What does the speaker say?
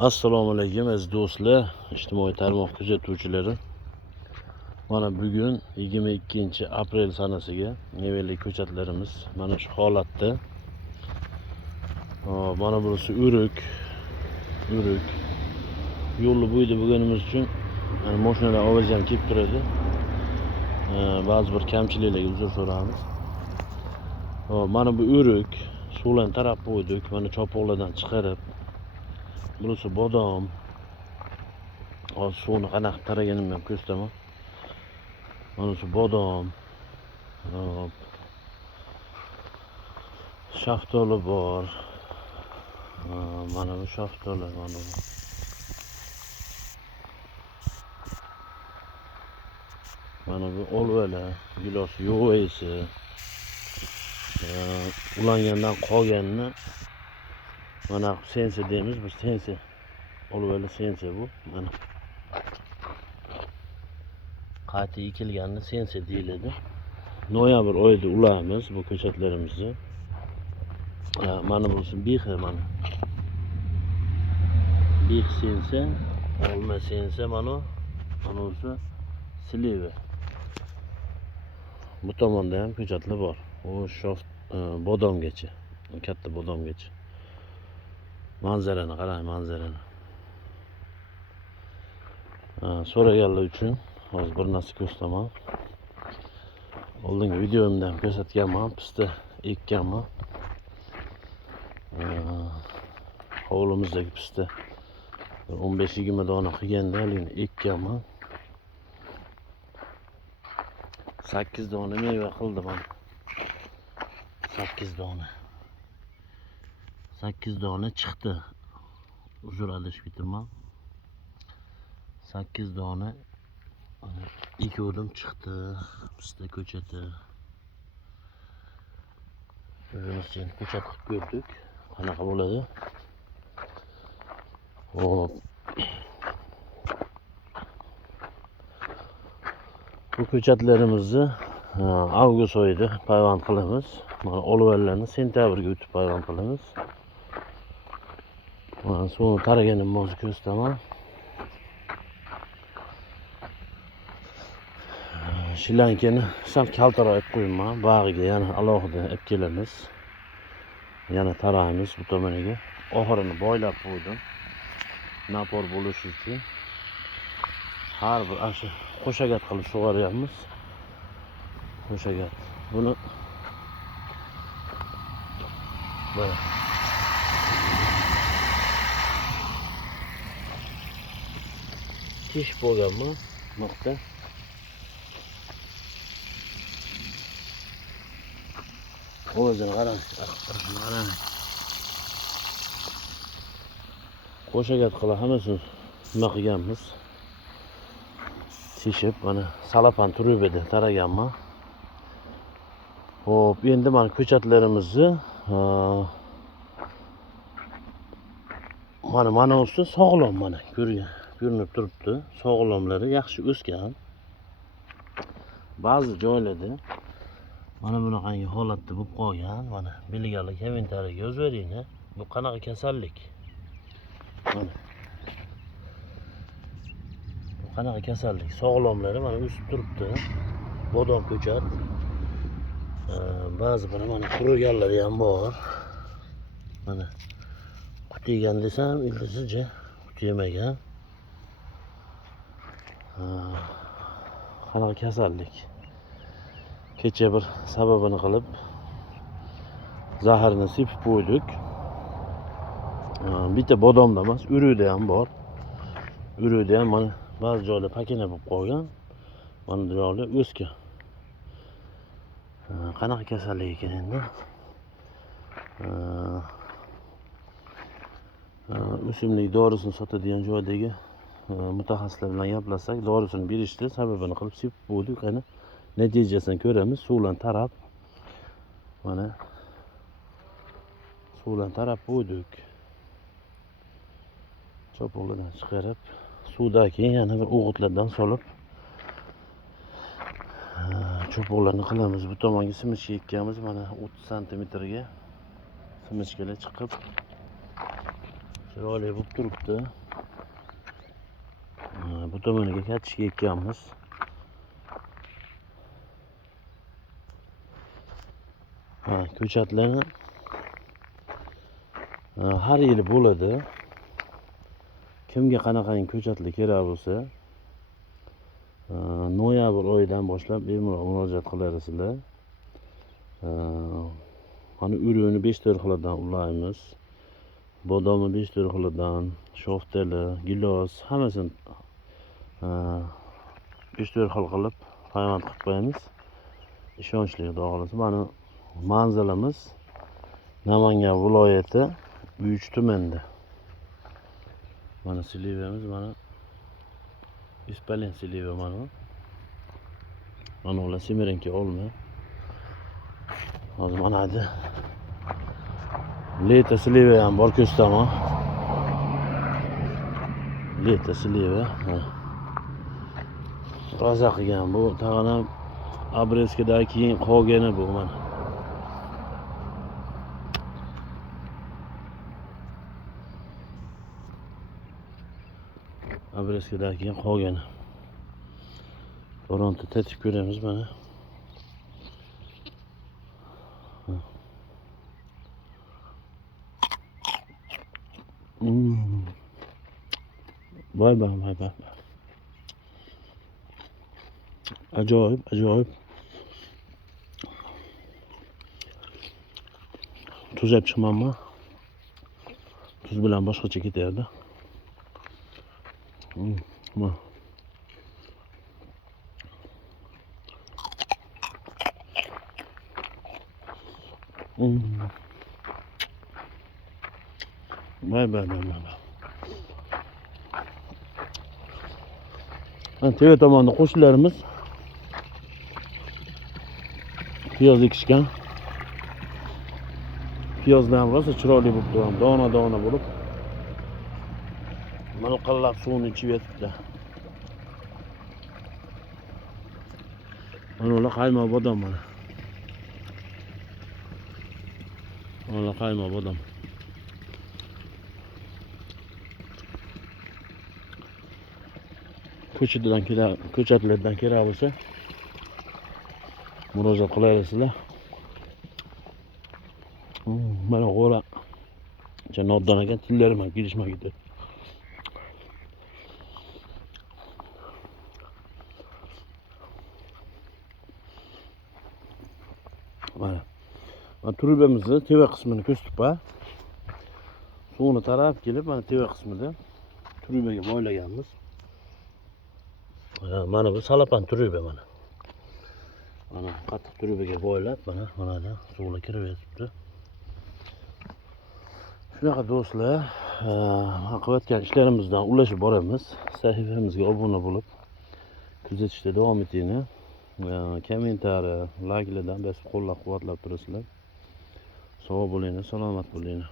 Assalomu alaykum aziz do'stlar, ijtimoiy tarmoq kuzatuvchilari. Mana bugun 22-aprel sanasiga Nevelli ko'chatlarimiz mana shu holatda. Mana burası Uruk. Yo'lni bo'yida bo'lganimiz uchun mashinalar ovozdan kelib turadi. Ba'zi bir kamchiliklarga uzr so'raymiz. Mana bu Uruk suvlan taraf qo'ydik. Mana chopoqlardan chiqarib. Burası bodom. Hozir suvni qanaqa taraganimni ham ko'rsataman. Mana shu bodom. Shaftoli bor. Mana bu shaftoli, mana bu. Mana bu olvalar, gilos yo'g'isi. Ulangandan qolganini mana sense deymiz, bu sense. Olvalar sense bu. Mana qati ekilganini sense deyiladi. Noyabr oyida ulamiz bu ko'chatlarimizni. Mana bo'lsin bixi mana. Bix sense, olma sense mana. Mana bo'lsa sliva. Bu tomonda ham ko'chatlar bor. O shoft bodomgacha, katta bodomgacha. Manzarani qarang, manzarani. So'raganlar uchun hozir bir narsa ko'rsataman. Oldingi videomda ham ko'rsatganman, pista ekkanman. Hovlimizdagi pista 15-20 dona qilganda halini ekkanman. 8 dona meva qildi mana. 8 dona. 8 dona chiqdi. Uzr adashib bitirman. 8 dona ekuvdim chiqdi. Pista ko'chati. O'zimizcha ko'chat qilib ko'rdik. Qanaqa bo'ladi? Hop. Bu ko'chatlarimizni avgust oyida payvand qilamiz. Mana olvalarni sentabrga o'tib payvand qilamiz. Mana suvni taraganimni hozir ko'rsataman. Shilankani sal kaltaroq olib qo'yman. Bag'iga yana alohida olib kelamiz. Yana taraymiz bu tomoniga. Oxirini boylab qo'ydim. Napor bo'lishi uchun. Har bir asha qo'shagat qilib sug'oryapmiz. Qo'shagat. Buni mana tish bo'lganmi? Nuqta. O'zini qarang. Qo'shagat qilib hammasini nima qilganmiz? Tishib mana salafan trubada taraganman. Hop, endi mana ko'chatlarimizni mana usti sog'lom mana ko'rinib turibdi. Sog'lomlari yaxshi o'sgan. Ba'zi joylarda mana bunaqangi holatda bo'lib qolgan. Mana bilganlar kommentariyaga yozaveringlar. Bu qanaqa kasallik? Mana. Bu qanaqa kasallik? Sog'lomlari mana o'sib turibdi. Bodom ko'chat. Ba'zi bir mana quriganlari ham bor. Mana qutigan desam, ildizicha qutiyemagan. Qanaqa kasallik? Kecha bir sababini qilib zaharni sepib qo'ydik. Bitta bodomda emas, urukda ham bor. Urukda ham mana ba'zi joylar pakana bo'lib qolgan. Mana bu joylar o'sgan. Qanaqa kasallik ekan endi? O'simlik dorisini sotadigan joydagi mutaxassislar bilan gaplashsak, dorisini berishdi, sababini qilib sepib qo'ydik. Qani natijasini ko'ramiz. Suvlan tarab mana suvlan tarab qo'ydik. Chopoqlardan chiqarib, suvdan keyin yana bir o'g'itlardan solib chopoqlarni qilamiz. Bu tomonga simichka ekkamiz, mana 30 sm ga simichkalar chiqib Chiroyli bo'lib turibdi. Bu tomoniga katishga ekkanmiz. Ko'chatlarni har yili bo'ladi. Kimga qanaqangi ko'chatlar kerak bo'lsa, noyabr oyidan boshlab bemalol murojaat qilarsizlar. Mana urug'ini 5 xildan ulaymiz. Bodomi 5 xildan, shoftali, gilos hammasini 5 xil qilib payvand qilib qo'yamiz. Ishonchli xudo xolasa. Mana manzilimiz Namangan viloyati Uyich tumanida. Mana silivamiz, mana Ispalin siliva mana. Mana ular semirenki olma. Hozir mana edi. Leta siliva ham bor ko'staman. Leta siliva. Roza qilgan bu tag'anam Abreskadan keyin qolgani bu mana. Abreskadan keyin qolgani. Bironta tatib ko'ramiz mana. Vay be. Ajoyib. Tuz hep chiqmanmi? Tuz bilan boshqacha ketardi. Vay be. Teva tomonda qo'shnilarimiz piyoz ekishgan. Piyozlar ham rosa chiroyli bo'lib turibdi, dona bo'lib. Mana qallab suvini ichib yotibdi. Mana ular qaymoq bodom mana. Mana qaymoq bodom. Ko'chatlardan kerak bo'lsa murojaat qilaverasizlar. Mana qo'ra noddan ekan, tillarim ham kelishmaydi. Mana turbamizni teva qismini ko'rsatib, suvni tarab kelib, mana teva qismida turbaga boylaganmiz. Mana bu salapan turba mana. Mana qattiq turbaga boylab, mana da suvlar kirib yotibdi. Shunaqa do'stlar, qilayotgan ishlarimizdan ulashib boramiz. Sahifamizga obuna bo'lib, kuzatishda davom etinglar. Kommentariy, layklardan bosib qo'llab-quvvatlab turasizlar. Sog' bo'linglar, salomat bo'linglar.